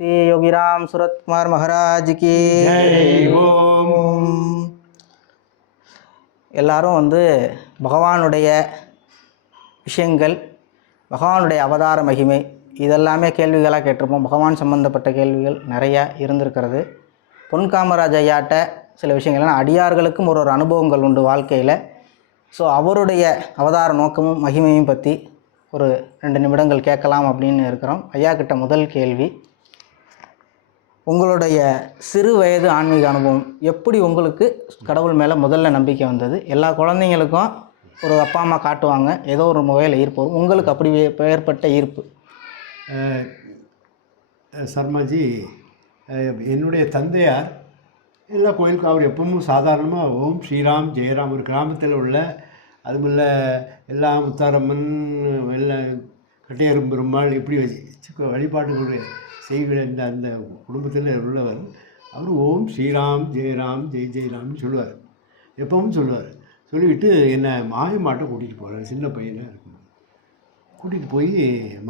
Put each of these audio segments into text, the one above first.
ஸ்ரீ யோகிராம் சுரத்குமார் ஜெய் ஓம். எல்லாரும் வந்து பகவானுடைய விஷயங்கள் பகவானுடைய அவதார மகிமை இதெல்லாமே கேள்விகளாக கேட்டிருப்போம். பகவான் சம்பந்தப்பட்ட கேள்விகள் நிறையா இருந்திருக்கிறது. பொன் காமராஜ் ஐயாட்ட சில விஷயங்கள் ஏன்னா அடியார்களுக்கும் ஒரு ஒரு அனுபவங்கள் உண்டு வாழ்க்கையில். ஸோ அவருடைய அவதார நோக்கமும் மகிமையும் பற்றி ஒரு ரெண்டு நிமிடங்கள் கேட்கலாம் அப்படின்னு இருக்கிறோம். ஐயா கிட்ட முதல் கேள்வி. உங்களுடைய சிறு வயது ஆன்மீக அனுபவம் எப்படி உங்களுக்கு கடவுள் மேலே முதல்ல நம்பிக்கை வந்தது? எல்லா குழந்தைங்களுக்கும் ஒரு அப்பா அம்மா காட்டுவாங்க. ஏதோ ஒரு முகையில் ஈர்ப்பு வரும். உங்களுக்கு அப்படி ஏற்பட்ட ஈர்ப்பு? சர்மாஜி என்னுடைய தந்தையார் எல்லா கோயிலுக்கும் அவர் எப்பவும் சாதாரணமாக ஓம் ஸ்ரீராம் ஜெயராம் ஒரு கிராமத்தில் உள்ள அதுமில்ல எல்லா முத்தாரம்மன் எல்லா கட்டையரும் பெருமாள் இப்படி வச்சு வழிபாடுகளுடைய செய்கிற இந்த அந்த குடும்பத்தில் உள்ளவர் அவர் ஓம் ஸ்ரீராம் ஜெயராம் ஜெய் ஜெயராம்னு சொல்லுவார். எப்பவும் சொல்லுவார். சொல்லிவிட்டு என்னை மாயமாட்டை கூட்டிகிட்டு போகிறார் சின்ன பையனாக இருக்கும். கூட்டிகிட்டு போய்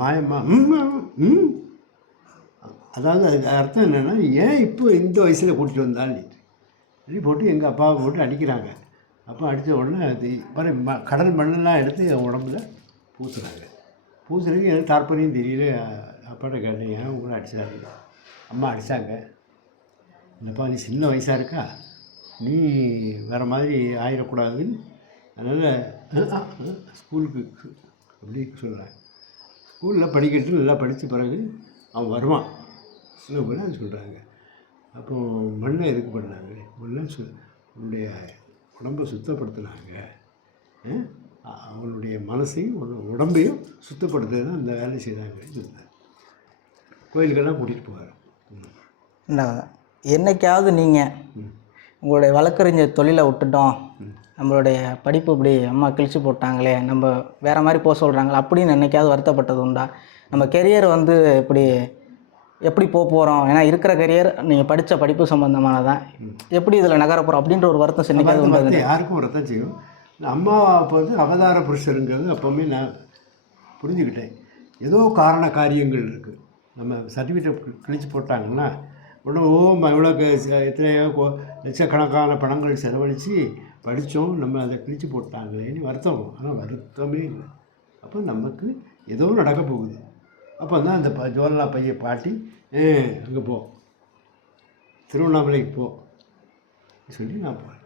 மாயம்மா ம், அதாவது அதுக்கு அர்த்தம் என்னென்னா ஏன் இப்போ இந்த வயசில் கூட்டிகிட்டு வந்தான்னு சொல்லி போட்டு எங்கள் அப்பாவை போட்டு அடிக்கிறாங்க. அப்பா அடித்த உடனே அது பாரு ம கடல் மண்ணெல்லாம் எடுத்து என் உடம்புல பூசுகிறாங்க பூசுறதுக்கு எனக்கு தாற்பயம் தெரியல. அப்பாட்ட கேட்டேன் ஏன் உங்களை அடிச்சாங்க? அம்மா அடித்தாங்க இல்லைப்பா நீ சின்ன வயசாக இருக்கா? நீ வேறு மாதிரி ஆயிடக்கூடாதுன்னு அதனால் ஸ்கூலுக்கு அப்படி சொல்கிறேன் ஸ்கூலில் படிக்கட்டு நல்லா படித்த பிறகு அவன் வருவான். சின்ன பிள்ளை சொல்கிறாங்க அப்போ மண்ணை எதுக்கு பண்ணாங்க? மண்ணை சு உன்னுடைய உடம்பை சுத்தப்படுத்தினாங்க. அவனுடைய மனசையும் உடம்பையும் சுத்தப்படுத்துறது தான் அந்த வேலை செய்கிறாங்கன்னு சொன்னாங்க கோயிலுக்கெல்லாம் கூட்டிகிட்டு போவார். என்னைக்காவது நீங்கள் உங்களுடைய வழக்கறிஞர் தொழிலை விட்டுட்டோம் நம்மளுடைய படிப்பு இப்படி அம்மா கிழிச்சு போட்டாங்களே நம்ம வேறு மாதிரி போக சொல்கிறாங்களே அப்படின்னு என்னைக்காவது வருத்தப்பட்டது உண்டா? நம்ம கெரியர் வந்து இப்படி எப்படி போக போகிறோம் ஏன்னா இருக்கிற கெரியர் நீங்கள் படித்த படிப்பு சம்மந்தமானதான் எப்படி இதில் நகர போகிறோம் அப்படின்ற ஒரு வருத்தம் வருத்தம் வருத்தம் யாருக்கும் வரத்தான் செய்யும். அம்மா அப்போ வந்து அவதார புருஷருங்கிறது அப்போவுமே நான் புரிஞ்சுக்கிட்டேன். ஏதோ காரண காரியங்கள் இருக்குது நம்ம சர்டிஃபிகேட்டை கிழிச்சு போட்டாங்கன்னா உடனே ஓ இவ்வளோ எத்தனையோ லட்சக்கணக்கான பணங்கள் செலவழித்து படித்தோம் நம்ம அதை கிழிச்சு போட்டாங்களேன்னு வருத்தம். ஆனால் வருத்தமே இல்லை. அப்போ நமக்கு ஏதோ நடக்க போகுது. அப்போ தான் அந்த ப ஜோலா பைய பாட்டி அங்கே போ. திருவண்ணாமலைக்கு போ. சொல்லி நான் போகிறேன்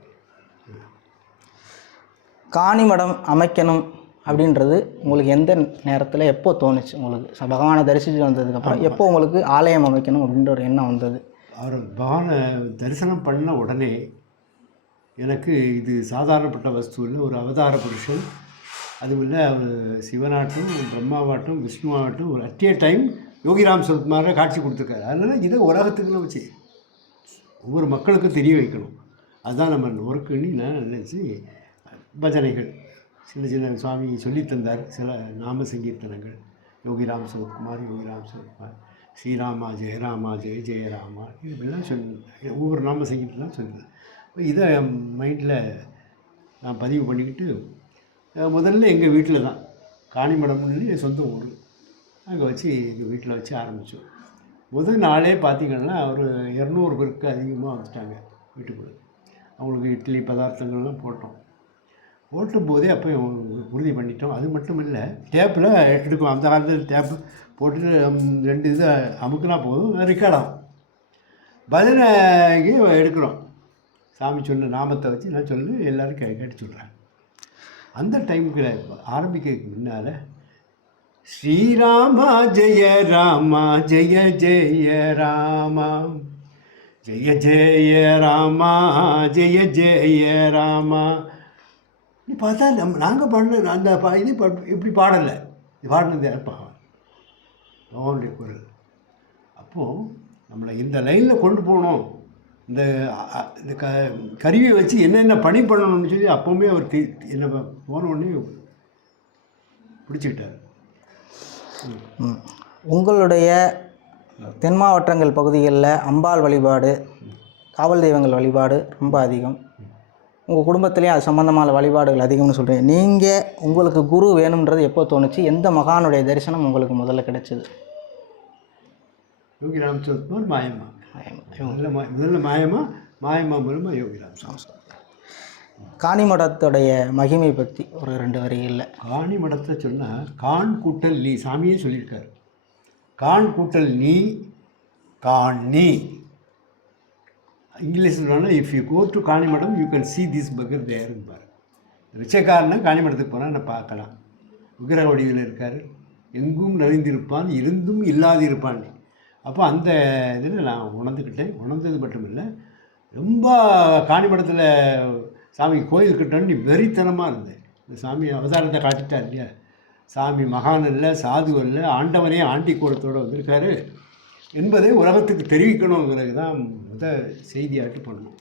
காணிமடம் அமைக்கணும் அப்படின்றது உங்களுக்கு எந்த நேரத்தில் எப்போ தோணுச்சு? உங்களுக்கு பகவானை தரிசித்து வந்ததுக்கப்புறம் எப்போ உங்களுக்கு ஆலயம் அமைக்கணும் அப்படின்ற ஒரு எண்ணம் வந்தது? அவர் பகவானை தரிசனம் பண்ண உடனே எனக்கு இது சாதாரணப்பட்ட வஸ்து இல்லை ஒரு அவதார புருஷன். அதுவும் இல்லை அவர் சிவனாட்டும் பிரம்மாவாட்டும் விஷ்ணுவாகட்டும் ஒரு அட் டைம் யோகிராம் சுரத்குமாரை காட்சி கொடுத்துருக்காரு. அதனால் இதை உலகத்துக்குள்ள வச்சு ஒவ்வொரு மக்களுக்கும் தெரிய வைக்கணும். அதுதான் நம்ம ஒர்க்குன்னு நான் நினச்சி பஜனைகள். சின்ன சின்ன சுவாமி சொல்லித்தந்தார் சில நாம சங்கீர்த்தனங்கள். யோகிராம் சிவகுமார் யோகிராம் சிவகுமார் ஸ்ரீராமா ஜெயராமா ஜெய ஜெயராமா இப்படிலாம் சொல்லி ஒவ்வொரு நாம சங்கீர்த்தனம் சொல்லுது இதை மைண்டில் நான் பதிவு பண்ணிக்கிட்டு முதல்ல எங்கள் வீட்டில் தான். காணிமடம்னு சொந்த ஊர். அங்கே வச்சு எங்கள் வீட்டில் வச்சு ஆரம்பித்தோம் முதல் நாளே பார்த்திங்கன்னா ஒரு இரநூறு பேருக்கு அதிகமாக வந்துட்டாங்க வீட்டுக்குள்ளே. அவங்களுக்கு இட்லி பதார்த்தங்கள்லாம் போட்டோம். ஓட்டும் போதே அப்போ உறுதி பண்ணிட்டோம். அது மட்டும் இல்லை டேப்பில் எடுக்கும் அந்த காலத்தில் டேப்பு போட்டு ரெண்டு இதை அமுக்குனா போதும். ரெக்கார்ட் ஆகும். பஜனைக்கு எடுக்கிறோம். சாமி சொன்ன நாமத்தை வச்சு நான் சொல்லி எல்லோரும் கே கேட்டு சொல்கிறேன் அந்த டைமுக்கு ஆரம்பிக்கிறதுக்கு முன்னால் ஸ்ரீராமா ஜெய ராமா ஜெய ஜெய ராமா ஜெய ஜெய ராமா ஜெய ஜெய ராமா பார்த்தா நம்ம நாங்கள் பாடின அந்த பா இது இப்படி பாடலை. இது பாடினது யார் பகவான் பகவானுடைய குரல். அப்போது நம்மளை இந்த லைனில் கொண்டு போகணும். இந்த இந்த க கருவியை வச்சு என்னென்ன பணி பண்ணணும்னு சொல்லி அப்போவுமே அவர் தி என்ன போன உடனே பிடிச்சிக்கிட்டார். உங்களுடைய தென் மாவட்டங்கள் பகுதிகளில் அம்பாள் வழிபாடு காவல் தெய்வங்கள் வழிபாடு ரொம்ப அதிகம். உங்கள் குடும்பத்திலேயே அது சம்மந்தமான வழிபாடுகள் அதிகம்னு சொல்கிறீங்க. நீங்கள் உங்களுக்கு குரு வேணுன்றது எப்போ தோணுச்சு? எந்த மகானுடைய தரிசனம் உங்களுக்கு முதல்ல கிடைச்சது? யோகி ராமச்சந்திரகுமார் மாயம்மா. மாயம். இவங்க. முதல்ல மாயம்மா மாயம்மா மூலமாக யோகி ராமச்சந்திரன் காணிமடத்துடைய மகிமை பற்றி ஒரு ரெண்டு வரிகளில் காணி மடத்தை சொன்னால் கான் கூட்டல் நீ சாமியே சொல்லியிருக்காரு. கான் கூட்டல் நீ கான் நீ. இங்கிலீஷில் சொன்னால் if you go to Kanimadam you can see this பகர் தேரும்பார் ரிச்சக்காரனை காணிமடத்துக்கு போனால் நான் பார்க்கலாம். விக்கிரக வடிவில் இருக்கார். எங்கும் நிறைந்திருப்பான் இருந்தும் இல்லாதிருப்பான் அப்போ அந்த இதில் நான் உணர்ந்துக்கிட்டேன். உணர்ந்தது மட்டும் இல்லை ரொம்ப காணிமடத்தில் சாமி கோயில் கட்டணும்னு வெறித்தனமாக இருந்தேன் இந்த சாமி அவதாரத்தை காட்டிட்டார் இல்லையா? சாமி மகான் இல்லை சாது இல்லை ஆண்டவனே ஆண்டி கூடத்தோடு வந்திருக்காரு. என்பதை உலகத்துக்கு தெரிவிக்கணுங்கிறது தான் முத செய்தியாட்டு பண்ணணும்.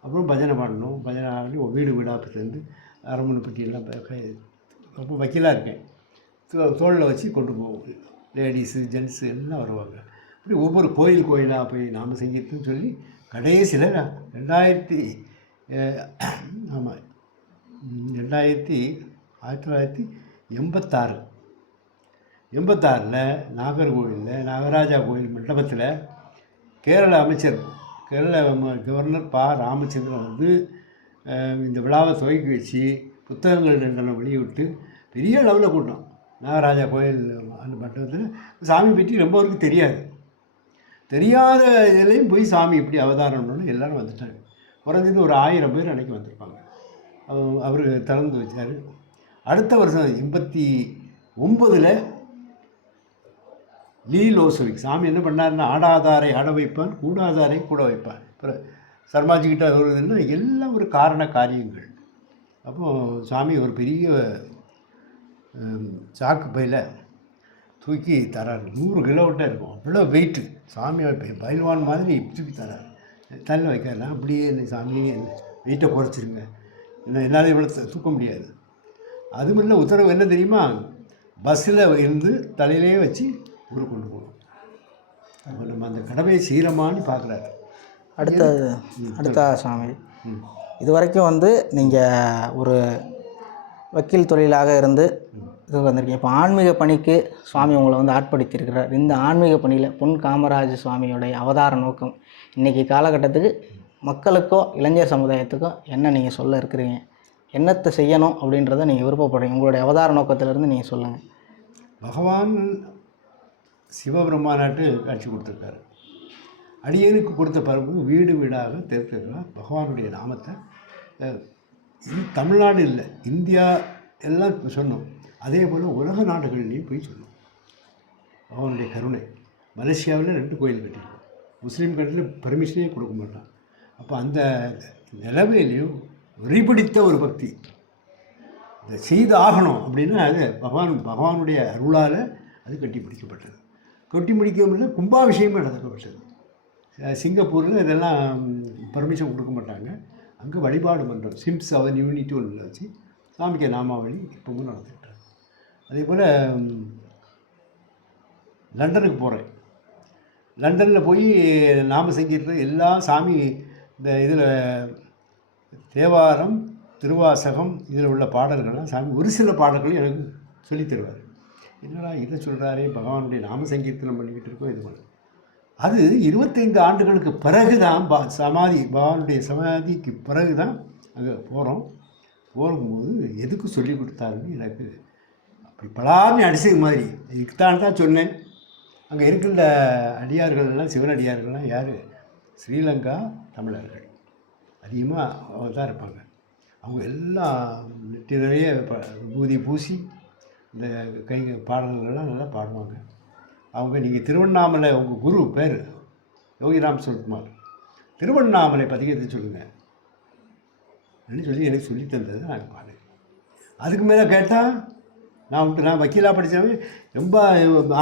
அப்புறம் பஜனை பாடணும். பஜனை ஆடி வீடு வீடாக சேர்ந்து அரண்மனை பட்டியெல்லாம் ரொம்ப வக்கீலாக இருக்கேன். தோ- தோளில் வச்சு கொண்டு போவோம். லேடிஸு ஜென்ஸு எல்லாம் வருவாங்க. இப்படி ஒவ்வொரு கோயில் கோயிலாக போய் நாம் செஞ்சிருக்குன்னு சொல்லி கடைசியில் ரெண்டாயிரத்தி ஆமாம் ரெண்டாயிரத்தி ஆயிரத்தி தொள்ளாயிரத்தி எண்பத்தாறு எண்பத்தாறில் நாகர்கோவிலில் நாகராஜா கோயில் மண்டபத்தில் கேரள அமைச்சர் கேரள ம- கவர்னர் பா. ராமச்சந்திரன் வந்து இந்த விழாவை துவக்கி வச்சு புத்தகங்கள் ரெண்டெல்லாம் வெளியிட்டு பெரிய அளவில் கூட்டம். நாகராஜா கோயில் அந்த மண்டபத்தில் சாமி பற்றி ரொம்ப பேருக்கு தெரியாது. தெரியாத இதுலேயும் போய் சாமி இப்படி அவதாரம்னு எல்லோரும் வந்துட்டாங்க. குறைஞ்சது ஒரு ஆயிரம் பேர் அன்னைக்கு வந்திருப்பாங்க. அவர் திறந்து வச்சார். அடுத்த வருஷம் எண்பத்தி ஒம்பதில் லீலோசவிக் சாமி என்ன பண்ணாருன்னா ஆடாதாரை ஆட வைப்பான் கூடாதாரை கூட வைப்பான் அப்புறம் சர்மாஜிக்கிட்ட வருதுன்னா எல்லாம் ஒரு காரண காரியங்கள். அப்போது சாமி ஒரு பெரிய சாக்கு பையில் தூக்கி தரார். நூறு கிலோமீட்டர் இருக்கும். அவ்வளோ வெயிட்டு சாமி பயில்வான் மாதிரி தூக்கி தரார். தள்ள வைக்கலாம் அப்படியே இந்த சாமியே வெயிட்டை குறைச்சிருங்க. என்ன என்னால் இவ்வளோ தூக்க முடியாது. அதுவும் இல்லை உத்தரவு என்ன தெரியுமா? பஸ்ஸில் இருந்து தலையிலேயே வச்சு ஊருக்கு கொண்டு போகணும். அப்போ நம்ம அந்த கடமையை சீரமான்னு பார்க்குறாரு. அடுத்த சாமி ம் இது வரைக்கும் வந்து நீங்கள் ஒரு வக்கீல் தொழிலாக இருந்து இது வந்திருக்கீங்க. இப்போ ஆன்மீக பணிக்கு சுவாமி உங்களை வந்து ஆட்படுத்தியிருக்கிறார். இந்த ஆன்மீக பணியில் பொன் காமராஜ சுவாமியோடைய அவதார நோக்கம் இன்றைக்கி காலகட்டத்துக்கு மக்களுக்கோ இளைஞர் சமுதாயத்துக்கோ என்ன நீங்கள் சொல்ல இருக்கிறீங்க? என்னத்தை செய்யணும் அப்படின்றத நீங்கள் விருப்பப்படுறீங்க. உங்களுடைய அவதார நோக்கத்திலிருந்து நீங்கள் சொல்லுங்கள் பகவான் சிவபெருமானாட்டு காட்சி கொடுத்துருக்காரு. அடியனுக்கு கொடுத்த பரப்பு வீடு வீடாக தெரிவிக்கிறார் பகவானுடைய நாமத்தை இது தமிழ்நாடு இல்லை இந்தியா எல்லாம் சொன்னோம். அதே போல் உலக நாடுகள்லேயும் போய் சொன்னோம். பகவானுடைய கருணை. மலேசியாவில் ரெண்டு கோயில் கட்டியிருக்கோம். முஸ்லீம் கட்டில் பர்மிஷனே கொடுக்க மாட்டான். அப்போ அந்த நிலவையிலையும் வெறிபிடித்த ஒரு பக்தி. இதை செய்து ஆகணும் அப்படின்னா அது பகவான் பகவானுடைய அருளால் அது கட்டி பிடிக்கப்பட்டது கட்டி இல்லை கும்பாபிஷேகமே நடக்கப்பட்டது சிங்கப்பூரில் இதெல்லாம் பர்மிஷன் கொடுக்க மாட்டாங்க. அங்கே வழிபாடு மன்றம் சிம்ஸ் அவன் யூனிட்டி ஒன்று வச்சு சாமிக்க நாமாவளி இப்பவும் நடந்துகிட்டு அதே போல் லண்டனுக்கு போகிறேன் லண்டனில் போய் நாம செஞ்சிருந்த எல்லா சாமி இந்த இதில் தேவாரம் திருவாசகம் இதில் உள்ள பாடல்கள்லாம் சாமி ஒரு சில பாடல்கள் எனக்கு சொல்லித் தருவார். என்னடா இதை சொல்கிறாரே பகவானுடைய நாம சங்கீர்த்தனம் பண்ணிக்கிட்டு இருக்கோம் இது பண்ண அது இருபத்தைந்து ஆண்டுகளுக்கு பிறகு தான் பா சமாதி பகவானுடைய சமாதிக்கு பிறகு தான் அங்கே போகிறோம் போகும்போது எதுக்கு சொல்லி கொடுத்தாருன்னு எனக்கு அப்படி பலார்னு அடிச்சது மாதிரி. இதுக்குத்தான் தான் சொன்னேன். அங்கே இருக்கின்ற அடியார்கள் எல்லாம் சிவனடியார்கள்லாம் யார்? ஸ்ரீலங்கா தமிழர்கள். அதிகமாக தான் இருப்பாங்க. அவங்க எல்லாம் நிறைய ப- பூசி இந்த கை பாடல்கள்லாம் நல்லா பாடுவாங்க. அவங்க நீங்கள் திருவண்ணாமலை உங்கள் குரு பேர் யோகிராம் சுல்குமார் திருவண்ணாமலை பதிகத்தை சொல்லுங்கள் அப்படின்னு சொல்லி எனக்கு சொல்லி தந்தது நான் பாடுறேன் அதுக்கு மேலே கேட்டால் நான் விட்டு நான் வக்கீலாக படித்தவன் ரொம்ப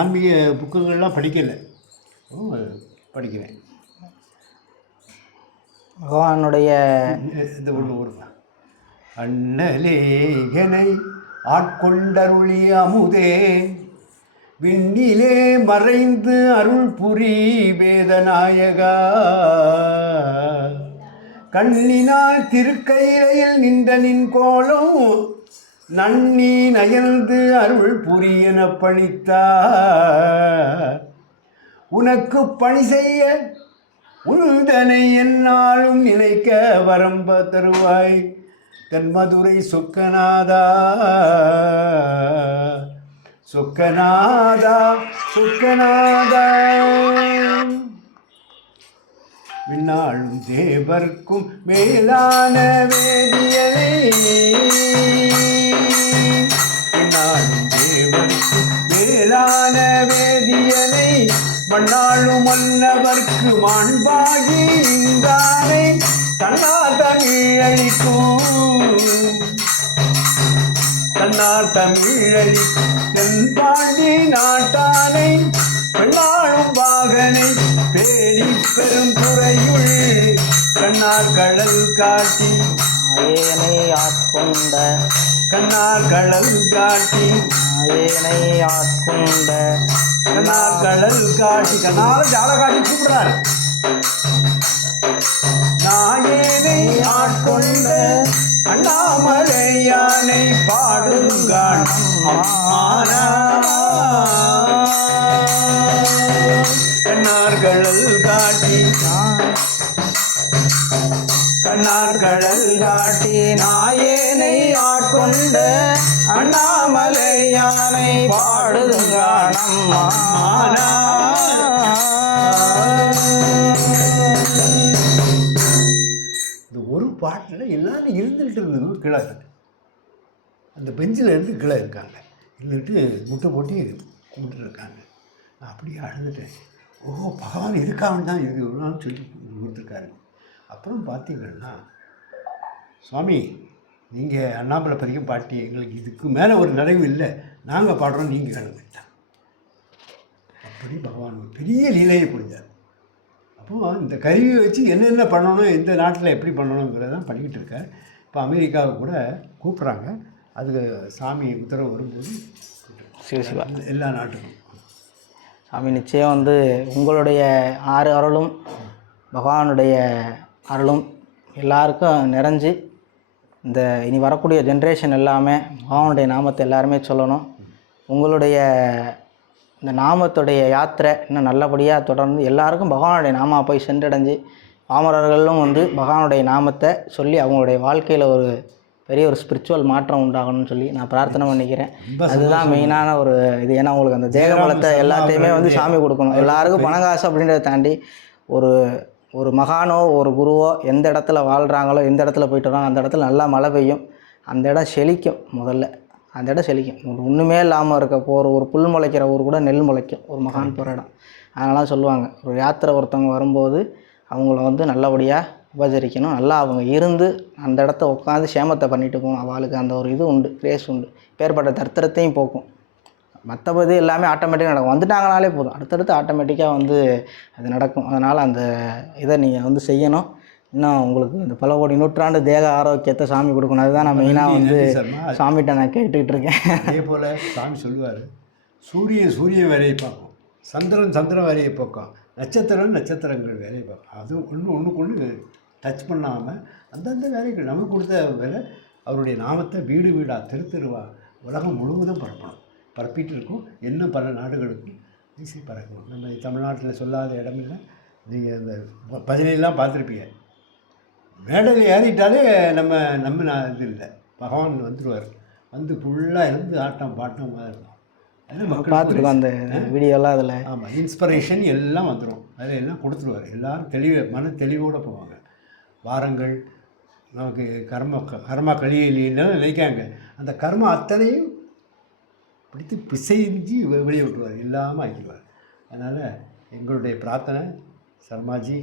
ஆன்மீக புக்குகள்லாம் படிக்கலை. படிக்கிறேன். பகவானுடைய இந்த ஒன்று ஒரு அண்ணலே எனை ஆட்கொண்டருளி அமுதே. விண்ணிலே மறைந்து அருள் புரி வேதநாயகா. கண்ணினால் திருக்கையிலையில் நின்ற நின் கோலம் நன்னி நயர்ந்து அருள் புரியன பணித்தார். உனக்கு பணி செய்ய உந்தனை என்னாலும் நினைக்க வரம்ப தருவாய். தென் மதுரை சொக்கநாதா. சொக்கநாதா சொக்கநாதா. விண்ணாளும் தேவர்க்கும் மேலான வேதியலே விண்ணாளும் தேவர்க்கும் மேலான வேதியலை மண்ணாளும் மன்னவர்க்கு மாண்பாகி இந்தானை தன்னா தமிழளிக்கும் தமிழழி தென்பாண்டி நாட்டானை பெண்ணாளும் பாகனை பேடி பெரும் துறையுள் கண்ணார் கடல் காட்டி. நாயேனை ஆட்கொண்ட கண்ணார் கடல் காட்டி. நாயேனை ஆட்கொண்ட கண்ணார் கடல் காட்டி. கண்ணால ஜால காட்டி கூப்பிடுறார். நாயேனை ஆட்கொண்ட அண்ணாமலையானை பாடுங்கான் ஆனா கண்ணார்களல் காட்டி கண்ணார்களல் காட்டி நாயேனை ஆட்கொண்ட அண்ணாமலையானை பாடுங்கானம் ஆனா இருந்துகிட்டு இருந்தவங்க கீழே அந்த பெஞ்சில் இருந்து கீழே இருக்காங்க. இருந்துட்டு முட்டை போட்டு கும்பிட்டுருக்காங்க நான் அப்படியே அழுதுட்டேன். ஓ பகவான் இருக்கான்னு தான் இது ஒரு சொல்லி கொடுத்துருக்காரு. அப்புறம் பார்த்தீங்கன்னா சுவாமி நீங்கள் அண்ணாமலை பறிக்கும் பாட்டி எங்களுக்கு இதுக்கு மேலே ஒரு நிறைவு இல்லை. நாங்கள் பாடுறோம் நீங்கள் கலந்துட்டான் அப்படி பகவான் பெரிய லீலையை புரிஞ்சார். அப்போது இந்த கருவியை வச்சு என்னென்ன பண்ணணும் எந்த நாட்டில் எப்படி பண்ணணுங்கிறதான் பண்ணிக்கிட்டு இருக்கார் இப்போ அமெரிக்காவை கூட கூப்பிட்றாங்க. அதுக்கு சாமி உத்தரவு வரும்போது சிவ சிவா. எல்லா நாட்டுக்கும். சாமி நிச்சயம் வந்து உங்களுடைய ஆறு அருளும் பகவானுடைய அருளும் எல்லாருக்கும் நிறைஞ்சு இந்த இனி வரக்கூடிய ஜென்ரேஷன் எல்லாமே பகவானுடைய நாமத்தை எல்லாருமே சொல்லணும். உங்களுடைய இந்த நாமத்துடைய யாத்திரை இன்னும் நல்லபடியாக தொடர்ந்து எல்லாருக்கும் பகவானுடைய நாமா போய் சென்றடைஞ்சு பாமரர்களும் வந்து பகவானுடைய நாமத்தை சொல்லி அவங்களுடைய வாழ்க்கையில் ஒரு பெரிய ஒரு ஸ்பிரிச்சுவல் மாற்றம் உண்டாகணும்னு சொல்லி நான் பிரார்த்தனை பண்ணிக்கிறேன். அதுதான் மெயினான ஒரு இது. ஏன்னா உங்களுக்கு அந்த தேக பலத்தை எல்லாத்தையுமே வந்து சாமி கொடுக்கணும். எல்லாருக்கும் பணம் காசு அப்படின்றத தாண்டி ஒரு ஒரு மகானோ ஒரு குருவோ எந்த இடத்துல வாழ்கிறாங்களோ எந்த இடத்துல போயிட்டு வராங்க அந்த இடத்துல நல்லா மழை பெய்யும். அந்த இடம் செழிக்கும் முதல்ல. அந்த இடம் செழிக்கும். ஒன்றுமே இல்லாமல் இருக்க போகிற ஒரு புல் முளைக்கிற ஊர் கூட நெல் முளைக்கும். ஒரு மகான் போகிற இடம். அதனால சொல்லுவாங்க. ஒரு யாத்திரை ஒருத்தவங்க வரும்போது அவங்கள வந்து நல்லபடியாக உபசரிக்கணும். நல்லா அவங்க இருந்து அந்த இடத்த உட்காந்து சேமத்தை பண்ணிட்டு போகணும். அவளுக்கு அந்த ஒரு இது உண்டு கிரேஸ் உண்டு. பேர்பட்ட தர்த்தரத்தையும் போக்கும். மற்றபடி எல்லாமே ஆட்டோமேட்டிக்காக நடக்கும். வந்துட்டாங்கனாலே போதும். அடுத்தடுத்து ஆட்டோமேட்டிக்காக வந்து அது நடக்கும். அதனால் அந்த இதை நீங்கள் வந்து செய்யணும். இன்னும் உங்களுக்கு இந்த பல கோடி நூற்றாண்டு தேக ஆரோக்கியத்தை சாமி கொடுக்கணும். அதுதான் நான் மெயினாக வந்து. சாமிகிட்ட நான் கேட்டுக்கிட்டு இருக்கேன். அதே போல் சாமி சொல்லுவார் சூரியன் சூரியன் வேலையை பார்க்கும். சந்திரன் சந்திரன் வேலையை பார்க்கும். நட்சத்திரம் நட்சத்திரங்கள் வேலையை பார்க்கும். அது ஒன்று ஒன்றுக்கு ஒன்று டச் பண்ணாமல் அந்தந்த வேலைகள் நமக்கு கொடுத்த வேலை அவருடைய நாமத்தை வீடு வீடாக தெரு தெருவா உலகம் முழுவதும் பரப்பணும். பரப்பிட்டு இருக்கோம் இன்னும் பல நாடுகளுக்கு வீசி பறக்கணும் நம்ம தமிழ்நாட்டில் சொல்லாத இடமில்லை நீங்கள் அந்த ப- பஜனையெல்லாம் பார்த்துருப்பீங்க. மேடையில் ஏறிட்டாலே நம்ம நம்ம இது இல்லை. பகவான் வந்துடுவார் வந்து ஃபுல்லாக இருந்து ஆட்டம் பாட்டம் இருக்கும். பார்த்துருக்கோம் அந்த வீடியோலாம் அதில். ஆமாம் இன்ஸ்பிரேஷன் எல்லாம் வந்துடும் அதில் எல்லாம் கொடுத்துருவார். எல்லாரும் தெளிவு மன தெளிவோடு போவாங்க. வாரங்கள் நமக்கு கர்ம கர்மா கழியலாம் நினைக்காங்க. அந்த கர்மா அத்தனையும் பிடித்து பிசைஞ்சு வெளியே விட்டுருவார் இல்லாமல் ஆக்கிடுவார். அதனால் எங்களுடைய பிரார்த்தனை சர்மாஜி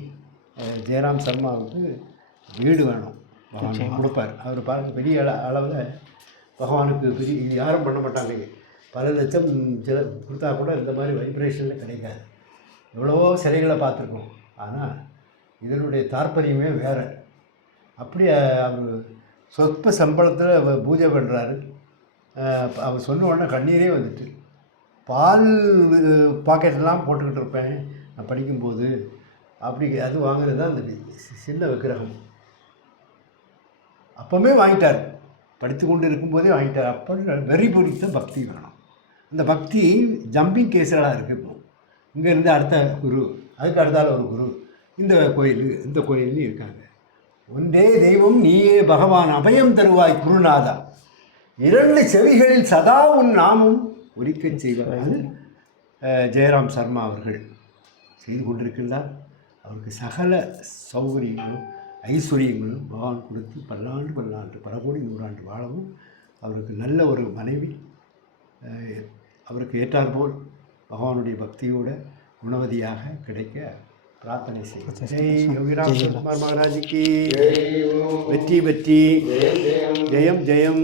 ஜெயராம் சர்மாவுக்கு வீடு வேணும். பகவான் கொடுப்பார். அவர் பாருங்க பெரிய அள அளவில் பகவானுக்கு பெரிய இது யாரும் பண்ண மாட்டாங்க பல லட்சம் சில கொடுத்தா கூட இந்த மாதிரி வைப்ரேஷனில் கிடைக்காது. எவ்வளவோ சிலைகளை பார்த்துருக்கோம். ஆனால் இதனுடைய தாற்பயமே வேறு. அப்படி அவர் சொற்ப சம்பளத்தில் அவர் பூஜை பண்ணுறாரு அவர் சொன்ன உடனே கண்ணீரே வந்துட்டு பால் பாக்கெட்டெல்லாம் போட்டுக்கிட்டு இருப்பேன். நான் படிக்கும்போது. அப்படி அது வாங்குறது தான் அந்த சின்ன விக்கிரகம். அப்போவுமே வாங்கிட்டார். படித்து கொண்டு இருக்கும்போதே வாங்கிட்டார். அப்போ வெறி பிடித்த பக்தி வேணும். அந்த பக்தி ஜம்பிங் கேஸ்களாக இருக்குது இப்போ. இங்கேருந்து அடுத்த குரு அதுக்கு அடுத்தால ஒரு குரு. இந்த கோயில் இந்த கோயில்னு இருக்காங்க. ஒன்றே தெய்வம் நீயே பகவான் அபயம் தருவாய் குருநாதா. இரண்டு செவிகளில் சதா உன் நாமும் ஒலிக்கச் செய்வார் ஜெயராம் சர்மா அவர்கள் செய்து கொண்டிருக்கின்றார். அவருக்கு சகல சௌகரியங்களும் ஐஸ்வர்யங்களும் பகவான் கொடுத்து பல்லாண்டு பல்லாண்டு பல கோடி நூறாண்டு வாழவும் அவருக்கு நல்ல ஒரு மனைவி அவருக்கு ஏற்றாற்போல் பகவானுடைய பக்தியோட குணவதியாக கிடைக்க பிரார்த்தனை செய்யும் ஜெய் யோகிராம் சுகுமார் மகாராஜுக்கு. வெற்றி வெற்றி. ஜெயம் ஜெயம்.